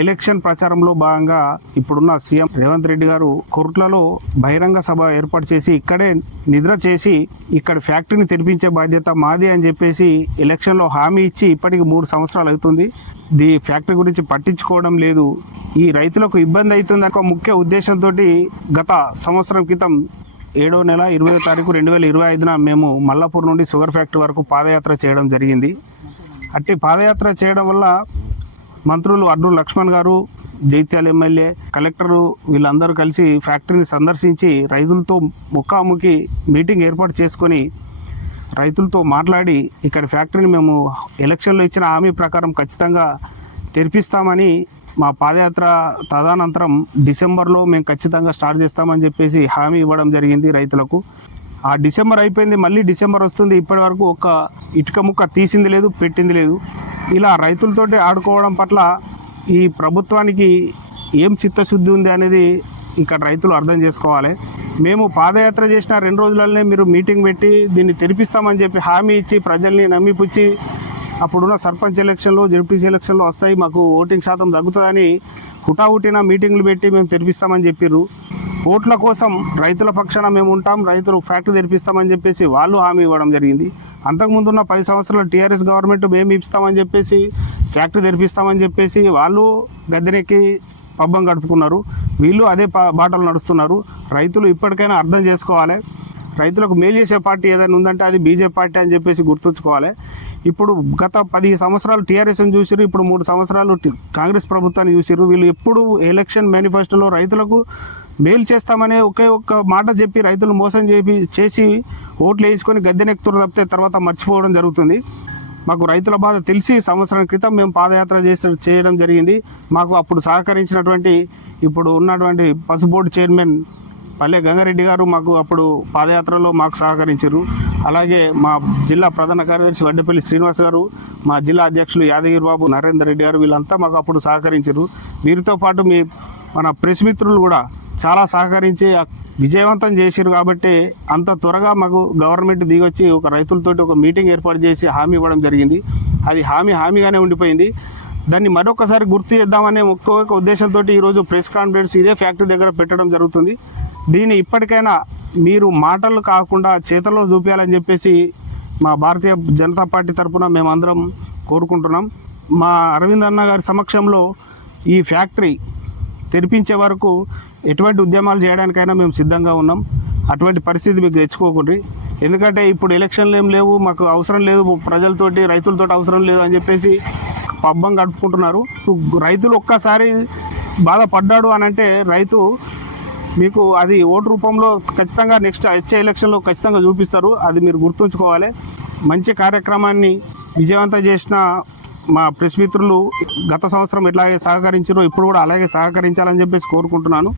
Election ప్రచారంలో భాగంగా ఇప్పుడున్న సీఎం రేవంత్ రెడ్డి గారు కొర్ట్లలో బహిరంగ సభ ఏర్పాటు చేసి ఇక్కడే నిద్ర చేసి ఇక్కడ ఫ్యాక్టరీని తెరిపించే బాధ్యత మాది అని చెప్పేసి ఎలక్షన్లో హామీ ఇచ్చి ఇప్పటికి 3 సంవత్సరాలు అవుతుంది. ఈ ఫ్యాక్టరీ గురించి పట్టించుకోవడం లేదు. ఈ రైతులకు ఇబ్బంది అవుతుంది ఒక ముఖ్య ఉద్దేశంతో గత సంవత్సరం క్రితం 7వ నెల 20వ తారీఖు 2025న మేము మల్లాపూర్ నుండి షుగర్ ఫ్యాక్టరీ వరకు పాదయాత్ర చేయడం జరిగింది. అట్టి పాదయాత్ర చేయడం వల్ల మంత్రులు అడ్డు లక్ష్మణ్ గారు, జైత్యాల ఎమ్మెల్యే, కలెక్టరు వీళ్ళందరూ కలిసి ఫ్యాక్టరీని సందర్శించి రైతులతో ముఖాముఖి మీటింగ్ ఏర్పాటు చేసుకొని రైతులతో మాట్లాడి ఇక్కడ ఫ్యాక్టరీని మేము ఎలక్షన్లో ఇచ్చిన హామీ ప్రకారం ఖచ్చితంగా తెరిపిస్తామని మా పాదయాత్ర తదనంతరం డిసెంబర్లో మేము ఖచ్చితంగా స్టార్ట్ చేస్తామని చెప్పేసి హామీ ఇవ్వడం జరిగింది రైతులకు. ఆ డిసెంబర్ అయిపోయింది, మళ్ళీ డిసెంబర్ వస్తుంది. ఇప్పటి వరకు ఒక్క ఇటుక ముక్క తీసింది లేదు, పెట్టింది లేదు. ఇలా రైతులతోటి ఆడుకోవడం పట్ల ఈ ప్రభుత్వానికి ఏం చిత్తశుద్ధి ఉంది అనేది ఇక్కడ రైతులు అర్థం చేసుకోవాలి. మేము పాదయాత్ర చేసిన 2 రోజులనే మీరు మీటింగ్ పెట్టి దీన్ని తెరిపిస్తామని చెప్పి హామీ ఇచ్చి ప్రజల్ని నమ్మిపుచ్చి అప్పుడున్న సర్పంచ్ ఎలక్షన్లో, జడ్పీసీ ఎలక్షన్లో వస్తాయి, మాకు ఓటింగ్ శాతం తగ్గుతుందని హుటాహుటిన మీటింగ్లు పెట్టి మేము తెరిపిస్తామని చెప్పారు. ఓట్ల కోసం రైతుల పక్షాన మేము ఉంటాం, రైతులు ఫ్యాక్టరీ తెరిపిస్తామని చెప్పేసి వాళ్ళు హామీ ఇవ్వడం జరిగింది. అంతకుముందున్న 10 సంవత్సరాల టీఆర్ఎస్ గవర్నమెంట్ మేము ఇస్తామని చెప్పేసి ఫ్యాక్టరీ తెరిపిస్తామని చెప్పేసి వాళ్ళు గద్దెనెక్కి పబ్బం గడుపుకున్నారు. వీళ్ళు అదే బాటలు నడుస్తున్నారు. రైతులు ఇప్పటికైనా అర్థం చేసుకోవాలి. రైతులకు మేలు చేసే పార్టీ ఏదైనా ఉందంటే అది బీజేపీ పార్టీ అని చెప్పేసి గుర్తుంచుకోవాలి. ఇప్పుడు గత 10 సంవత్సరాలు టీఆర్ఎస్ని చూసిరు, ఇప్పుడు 3 సంవత్సరాలు కాంగ్రెస్ ప్రభుత్వాన్ని చూసిరు. వీళ్ళు ఎప్పుడు ఎలక్షన్ మేనిఫెస్టోలో రైతులకు మేలు చేస్తామనే ఒకే ఒక్క మాట చెప్పి రైతులు మోసం చేసి ఓట్లు వేయించుకొని గద్దెనెక్కుతురు తప్పితే తర్వాత మర్చిపోవడం జరుగుతుంది. మాకు రైతుల బాధ తెలిసి సంవత్సరం క్రితం మేము పాదయాత్ర చేయడం జరిగింది. మాకు అప్పుడు సహకరించినటువంటి ఇప్పుడు ఉన్నటువంటి పసుపు బోర్డు చైర్మన్ పల్లె గంగారెడ్డి గారు మాకు అప్పుడు పాదయాత్రలో మాకు సహకరించారు. అలాగే మా జిల్లా ప్రధాన కార్యదర్శి వడ్డపల్లి శ్రీనివాస్ గారు, మా జిల్లా అధ్యక్షులు యాదగిరి బాబు, నరేందర్ రెడ్డి గారు వీళ్ళంతా మాకు అప్పుడు సహకరించారు. వీరితో పాటు మన ప్రెస్ మిత్రులు కూడా చాలా సహకరించి విజయవంతం చేసిరు. కాబట్టి అంత త్వరగా మాకు గవర్నమెంట్ దిగొచ్చి ఒక రైతులతోటి ఒక మీటింగ్ ఏర్పాటు చేసి హామీ ఇవ్వడం జరిగింది. అది హామీగానే ఉండిపోయింది. దాన్ని మరొకసారి గుర్తు చేద్దామనే ఒక్కొక్క ఉద్దేశంతో ఈరోజు ప్రెస్ కాన్ఫరెన్స్ ఇదే ఫ్యాక్టరీ దగ్గర పెట్టడం జరుగుతుంది. దీన్ని ఇప్పటికైనా మీరు మాటలు కాకుండా చేతల్లో చూపించాలని చెప్పేసి మా భారతీయ జనతా పార్టీ తరఫున మేమందరం కోరుకుంటున్నాం. మా అరవింద్ అన్న గారి సమక్షంలో ఈ ఫ్యాక్టరీ తెరిపించే వరకు ఎటువంటి ఉద్యమాలు చేయడానికైనా మేము సిద్ధంగా ఉన్నాం. అటువంటి పరిస్థితి మీకు తెచ్చుకోకండి. ఎందుకంటే ఇప్పుడు ఎలక్షన్లు ఏం లేవు, మాకు అవసరం లేదు, ప్రజలతోటి రైతులతోటి అవసరం లేదు అని చెప్పేసి పబ్బం గడుపుకుంటున్నారు. రైతులు ఒక్కసారి బాధపడ్డాడు అని అంటే రైతు మీకు అది ఓటు రూపంలో ఖచ్చితంగా నెక్స్ట్ వచ్చే ఎలక్షన్లో ఖచ్చితంగా చూపిస్తారు. అది మీరు గుర్తుంచుకోవాలి. మంచి కార్యక్రమాన్ని విజయవంతం చేసిన మా ప్రెస్ మిత్రులు గత సంవత్సరం ఎట్లాగే సహకరించారో ఇప్పుడు కూడా అలాగే సహకరించాలని చెప్పేసి కోరుకుంటున్నాను.